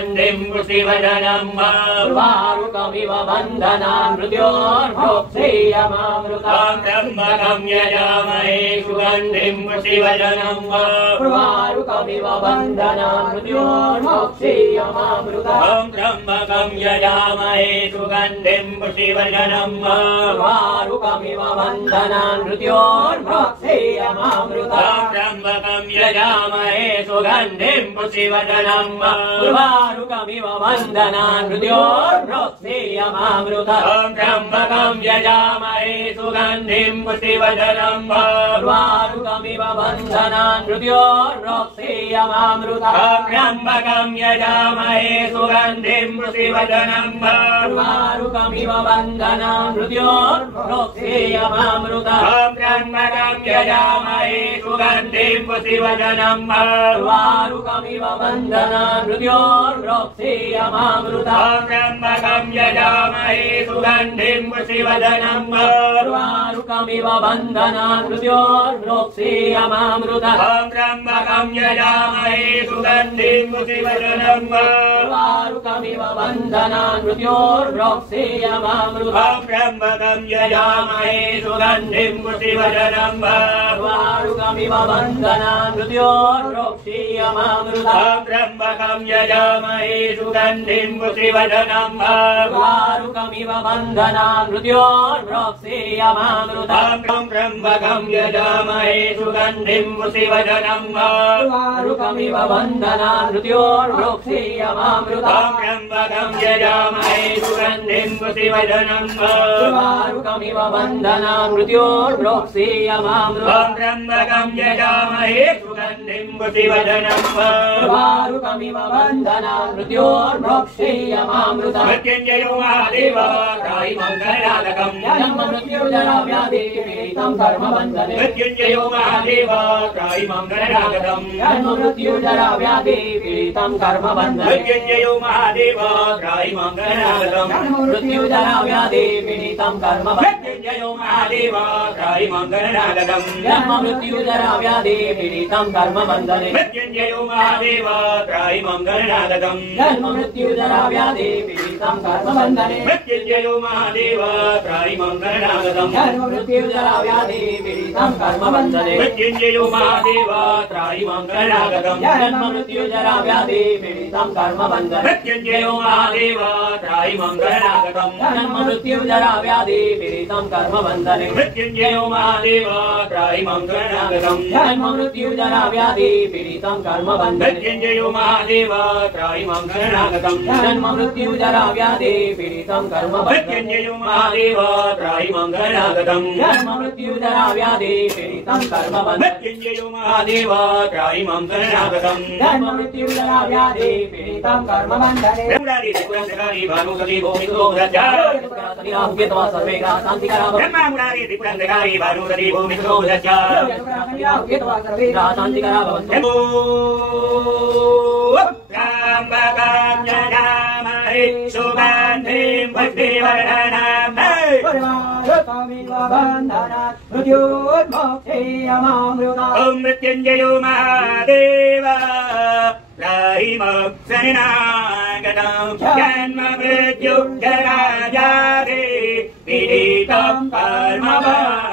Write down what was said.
सुगन्धिम् पुष्टिवर्धनम् उर्वारुकमिव बन्धनान् मृत्योर्भोक्ष्यमामृतम् त्र्यम्बकम् यजामहे सुगन्धिम् पुष्टिवर्धनम् उर्वारुकमिव बन्धनान् मृत्योर्भोक्ष्यमामृतम् त्र्यम्बकम् यजामहे सुगन्धिम् पुष्टिवर्धनम् उर्वारुकमिव बन्धनान् मृत्योर्भोक्ष्यमामृतम् त्र्यम्बकम् यजामहे सुगन्धिम् पुष्टिवर्धनम् उर्वारुकमिव बन्धनान् मृत्योर्भोक्ष्यमामृतम् त्र्यम्बकम् यजामहे सुगन्धिम् पुष्टिवर्धनम् उर्वारुकमिव बन्धनान् मृत्योर्भोक्ष्यमामृतम् त्र्यम्बकम् यजामहे सुगन्धिम् पुष्टिवर्धनम् उर्वारुकमिव बन्धनान् मृत्योर्भोक्ष्यमामृतम् त्र्यम्बकम् यजामहे सुगन्धिम् पुष्टिवर्धनम् उर्वारुकमिव बन्धनान् मृत्योर्भोक्ष्यमामृतम् त्र्यम्बकम् यजामहे सुगन्धिम् पुष्टिवर्धनम् उर्वारुकमिव बन्धनान् मृत्योर्भोक्ष्यमामृतम् त्र्यम्बकम् यजामहे सुगन्धिम् पुष्टिवर्धनम् उर्वारुकमिव बन्धनान् मृत्योर्भोक्ष्यमामृतम् त्र्यम्बकम् यजामहे सुगन्धिम् पुष्टिवर्धनम् उर्वारुकमिव बन्धनान् मृत्योर्भोक्ष्यमामृतम् त्र्यम्बकम् यजामहे सुगन्धिम् पुष्टिवर्धनम् उर्वारुकमिव बन्धनान् मृत्योर्भोक्ष्यमामृतम् त्र्यम्बकम् यजामहे सुगन्धिम् पुष्टिवर्धनम् उर्वारुकमिव बन्धनान् मृत्योर्भोक्ष्यमामृतम् त्र्यम्बकम् यजामहे सुगन्धिम् पुष्टिवर्धनम् उर्वारुकमिव बन्धनान् मृत्योर्भोक्ष्यमामृतम् त्र्यम्बकम् यजामहे सुगन्धिम् पुष्टिवर्धनम् उर्वारुकमिव बन्धनान् मृत्योर्भोक्ष्यमामृतम् मृत्युञ्जयो महादेव त्राहि मङ्गलनादकम् जन्म मृत्युजरा व्याधि पीडितम् कर्मबन्धने मृत्युञ्जयो महादेव त्राहि मङ्गलनादकम् जन्म मृत्युजरा व्याधि पीडितम् कर्मबन्धने मृत्युञ्जयो महादेव त्राहि मङ्गलनादकम् जन्म मृत्युजरा व्याधि पीडितम् कर्मबन्धने मृत्युञ्जयो महादेव त्राहि मङ्गलनादकम् जन्म मृत्युजरा व्याधि पीडितम् कर्मबन्धने मृत्युञ्जयो महादेव त्राहि मङ्गलनादकम् जन्म मृत्युजरा व्याधि पीडितम् कर्मबन्धने मृत्युञ्जयो महादेव त्राहि मङ्गलनादकम् जन्म मृत्युजरा व्याधि पीडितम् कर्मबन्धने मृत्युञ्जयो महादेव त्राहि मङ्गलनादकम् जन्म मृत्युजरा व्याधि पीडितम् कर्मबन्धने मृत्युञ्जयो महादेव त्राहि मङ्गलनादकम् जन्म मृत्युजरा व्याधि पीडितम् कर्मबन्धने मृत्युञ्जयो महादेव त्राहि मङ्गलनादकम् जन्म मृत्युजरा व्याधि पीडितम् कर्मबन्धने मृत्युञ्जयो महादेव त्राहि मङ्गलनादकम् जन्म मृत्युजरा व्याधि पीडितम् कर्मबन्धने मृत्युञ्जयो महादेव त्राहि मङ्गलनादकम् जन्म मृत्युजरा व्याधि पीडितम् कर्मबन्धने मृत्युञ्जयो महादेव त्राहि मङ्गलनादकम् जन्म मृत्युजरा व्याधि पीडितम् कर्मबन्धने मुरारी त्रिपुरन्दकारी भानुसती भूमिसुतो मुरज्जाय त्रिपुरासनिराहुकेतवा सर्वेगा शान्तिकरा ब्रह्मा मुरारी त्रिपुरन्दकारी भानुसती भूमिसुतो मुरज्जाय त्रिपुरासनिराहुकेतवा सर्वेगा शान्तिकरा भवन्तु त्र्यम्बकम् यजामहे सुगन्धिम् पुष्टिवर्धनम् उर्वारुकमिव बन्धनान् मृत्योर्भोक्ष्यमामृतम् ॐ मृत्युञ्जयो महादेव त्राहि मोक्षनिनागतम् जन्म मृत्युजरा व्याधि पीडितम् कर्मबन्धने